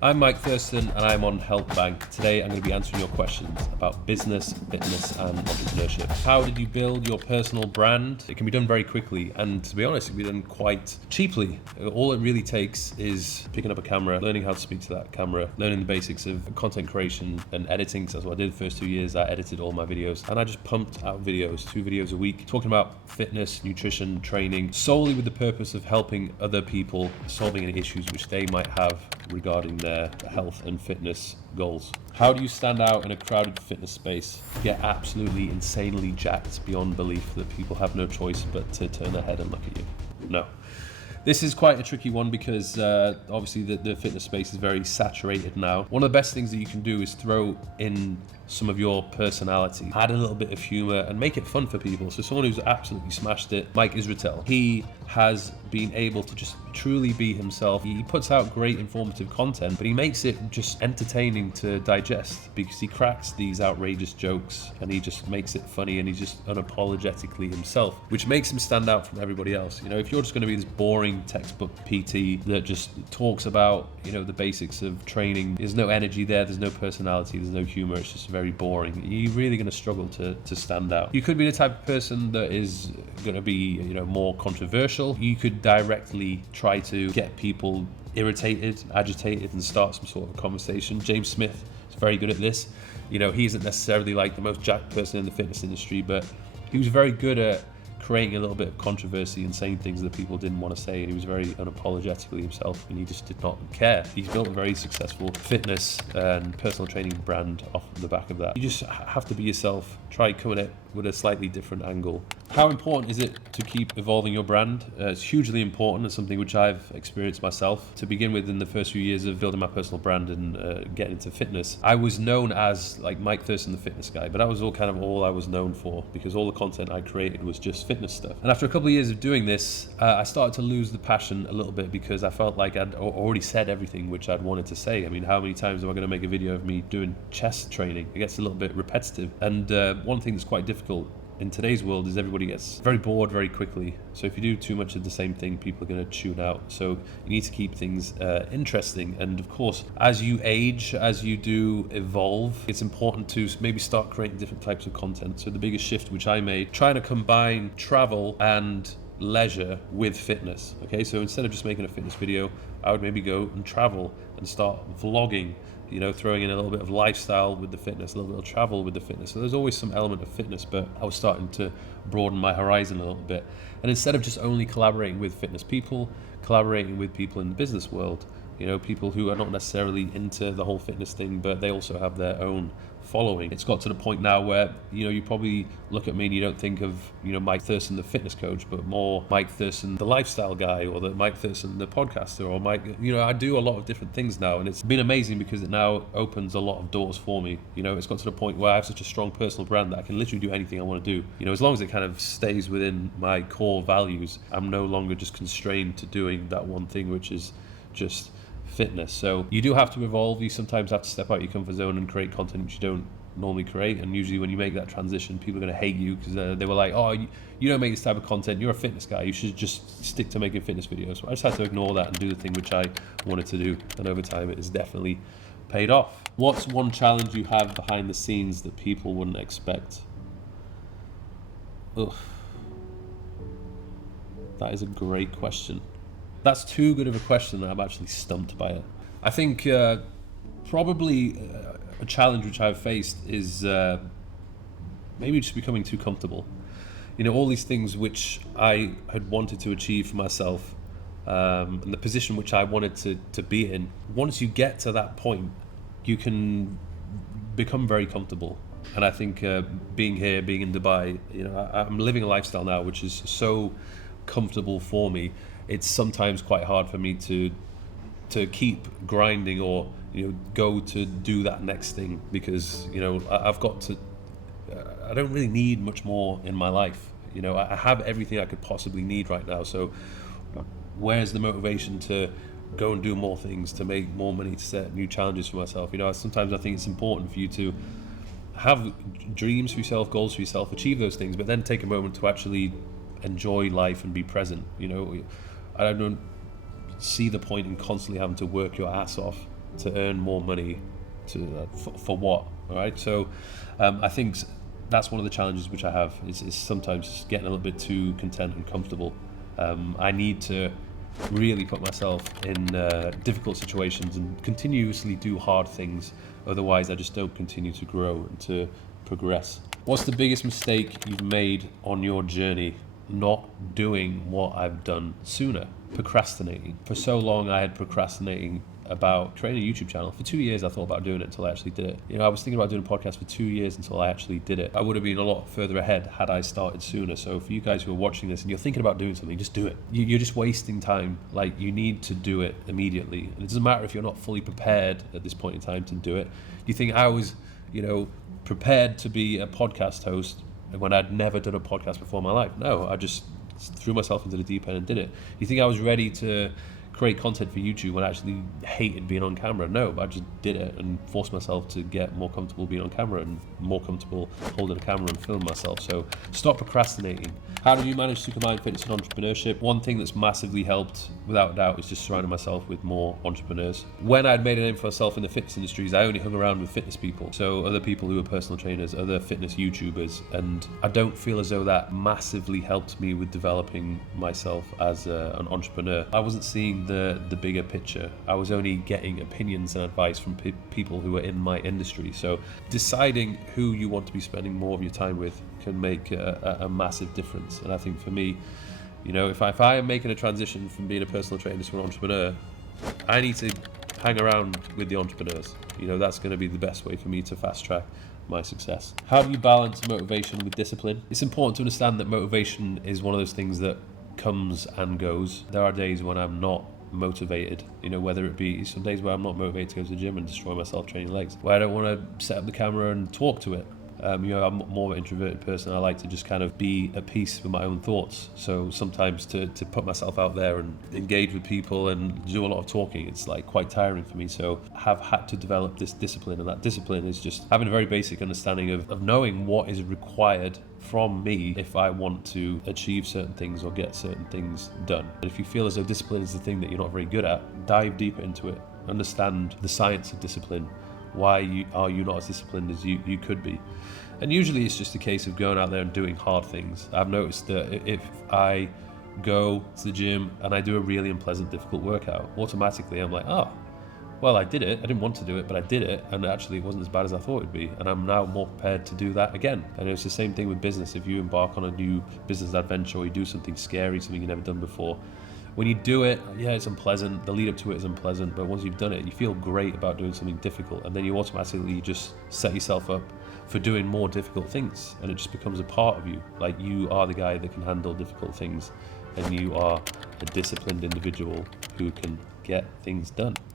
I'm Mike Thurston and I'm on HelpBnk. Today I'm going to be answering your questions about business, fitness and entrepreneurship. How did you build your personal brand? It can be done very quickly, and to be honest, it can be done quite cheaply. All it really takes is picking up a camera, learning how to speak to that camera, learning the basics of content creation and editing, because that's what I did the first 2 years. I edited all my videos and I just pumped out videos, 2 videos a week, talking about fitness, nutrition, training, solely with the purpose of helping other people solving any issues which they might have regarding their health and fitness goals. How do you stand out in a crowded fitness space? Get absolutely insanely jacked beyond belief that people have no choice but to turn their head and look at you? No. This is quite a tricky one because obviously the fitness space is very saturated now. One of the best things that you can do is throw in some of your personality, add a little bit of humor and make it fun for people. So someone who's absolutely smashed it, Mike Israetel, he has been able to just truly be himself. He puts out great informative content, but he makes it just entertaining to digest because he cracks these outrageous jokes and he just makes it funny and he's just unapologetically himself, which makes him stand out from everybody else. You know, if you're just going to be this boring textbook PT that just talks about, you know, the basics of training, there's no energy there, there's no personality, there's no humor, it's just very boring. You're really going to struggle to stand out. You could be the type of person that is going to be, you know, more controversial. You could directly try to get people irritated, agitated, and start some sort of conversation. James Smith is very good at this. You know, he isn't necessarily like the most jacked person in the fitness industry, but he was very good at creating a little bit of controversy and saying things that people didn't want to say, and he was very unapologetically himself and he just did not care. He's built a very successful fitness and personal training brand off the back of that. You just have to be yourself, try coming at it with a slightly different angle. How important is it to keep evolving your brand? It's hugely important. It's something which I've experienced myself. To begin with, in the first few years of building my personal brand and getting into fitness, I was known as like Mike Thurston, the fitness guy, but that was all I was known for because all the content I created was just fitness stuff. And after a couple of years of doing this, I started to lose the passion a little bit because I felt like I'd already said everything which I'd wanted to say. I mean, how many times am I going to make a video of me doing chest training? It gets a little bit repetitive. And one thing that's quite difficult in today's world is everybody gets very bored very quickly. So if you do too much of the same thing, people are going to tune out. So you need to keep things interesting. And of course, as you age, as you do evolve, it's important to maybe start creating different types of content. So the biggest shift which I made, trying to combine travel and leisure with fitness. Okay, so instead of just making a fitness video, I would maybe go and travel and start vlogging, you know, throwing in a little bit of lifestyle with the fitness, a little bit of travel with the fitness. So there's always some element of fitness, but I was starting to broaden my horizon a little bit. And instead of just only collaborating with fitness people, collaborating with people in the business world, you know, people who are not necessarily into the whole fitness thing, but they also have their own following. It's got to the point now where, you know, you probably look at me and you don't think of, you know, Mike Thurston, the fitness coach, but more Mike Thurston, the lifestyle guy, or the Mike Thurston, the podcaster, or Mike, you know, I do a lot of different things now, and it's been amazing because it now opens a lot of doors for me. You know, it's got to the point where I have such a strong personal brand that I can literally do anything I want to do. You know, as long as it kind of stays within my core values, I'm no longer just constrained to doing that one thing, which is just fitness. So you do have to evolve. You sometimes have to step out your comfort zone and create content which you don't normally create, and usually when you make that transition, people are going to hate you because they were like, oh, you don't make this type of content, you're a fitness guy, you should just stick to making fitness videos. So I just had to ignore that and do the thing which I wanted to do, and over time it has definitely paid off. What's one challenge you have behind the scenes that people wouldn't expect? Ugh. That is a great question. That's too good of a question that I'm actually stumped by it. I think probably a challenge which I've faced is maybe just becoming too comfortable. You know, all these things which I had wanted to achieve for myself and the position which I wanted to be in, once you get to that point, you can become very comfortable. And I think being here, being in Dubai, you know, I'm living a lifestyle now which is so comfortable for me. It's sometimes quite hard for me to keep grinding or, you know, go to do that next thing because, you know, I've got to, I don't really need much more in my life. You know, I have everything I could possibly need right now. So where's the motivation to go and do more things, to make more money, to set new challenges for myself? You know, sometimes I think it's important for you to have dreams for yourself, goals for yourself, achieve those things, but then take a moment to actually enjoy life and be present. You know, I don't see the point in constantly having to work your ass off to earn more money for what? All right. So I think that's one of the challenges which I have is sometimes just getting a little bit too content and comfortable. I need to really put myself in difficult situations and continuously do hard things. Otherwise, I just don't continue to grow and to progress. What's the biggest mistake you've made on your journey? Not doing what I've done sooner. Procrastinating. For so long, I had procrastinating about creating a YouTube channel. For 2 years, I thought about doing it until I actually did it. I was thinking about doing a podcast for 2 years until I actually did it. I would have been a lot further ahead had I started sooner. So for you guys who are watching this and you're thinking about doing something, just do it. You're just wasting time. Like, you need to do it immediately. And it doesn't matter if you're not fully prepared at this point in time to do it. You think I was, prepared to be a podcast host when I'd never done a podcast before in my life? No, I just threw myself into the deep end and did it. You think I was ready to create content for YouTube when I actually hated being on camera? No, but I just did it and forced myself to get more comfortable being on camera and more comfortable holding a camera and filming myself. So stop procrastinating. How do you manage to combine fitness and entrepreneurship? One thing that's massively helped, without a doubt, is just surrounding myself with more entrepreneurs. When I'd made a name for myself in the fitness industries, I only hung around with fitness people. So other people who are personal trainers, other fitness YouTubers, and I don't feel as though that massively helped me with developing myself as an entrepreneur. I wasn't seeing the bigger picture. I was only getting opinions and advice from people who are in my industry. So deciding who you want to be spending more of your time with can make a massive difference. And I think for me, if I am making a transition from being a personal trainer to an entrepreneur, I need to hang around with the entrepreneurs. That's going to be the best way for me to fast track my success. How do you balance motivation with discipline? It's important to understand that motivation is one of those things that comes and goes. There are days when I'm not motivated, whether it be some days where I'm not motivated to go to the gym and destroy myself training legs, where I don't want to set up the camera and talk to it. I'm more of an introverted person. I like to just kind of be at peace with my own thoughts. So sometimes to put myself out there and engage with people and do a lot of talking, it's like quite tiring for me. So I have had to develop this discipline, and that discipline is just having a very basic understanding of knowing what is required from me if I want to achieve certain things or get certain things done. And if you feel as though discipline is the thing that you're not very good at, dive deeper into it. Understand the science of discipline. Why are you not as disciplined as you could be? And usually it's just a case of going out there and doing hard things. I've noticed that if I go to the gym and I do a really unpleasant, difficult workout, automatically I'm like, well, I did it. I didn't want to do it, but I did it, and actually it wasn't as bad as I thought it'd be. And I'm now more prepared to do that again. And it's the same thing with business. If you embark on a new business adventure or you do something scary, something you've never done before, when you do it, it's unpleasant. The lead up to it is unpleasant, but once you've done it, you feel great about doing something difficult, and then you automatically just set yourself up for doing more difficult things, and it just becomes a part of you. Like, you are the guy that can handle difficult things, and you are a disciplined individual who can get things done.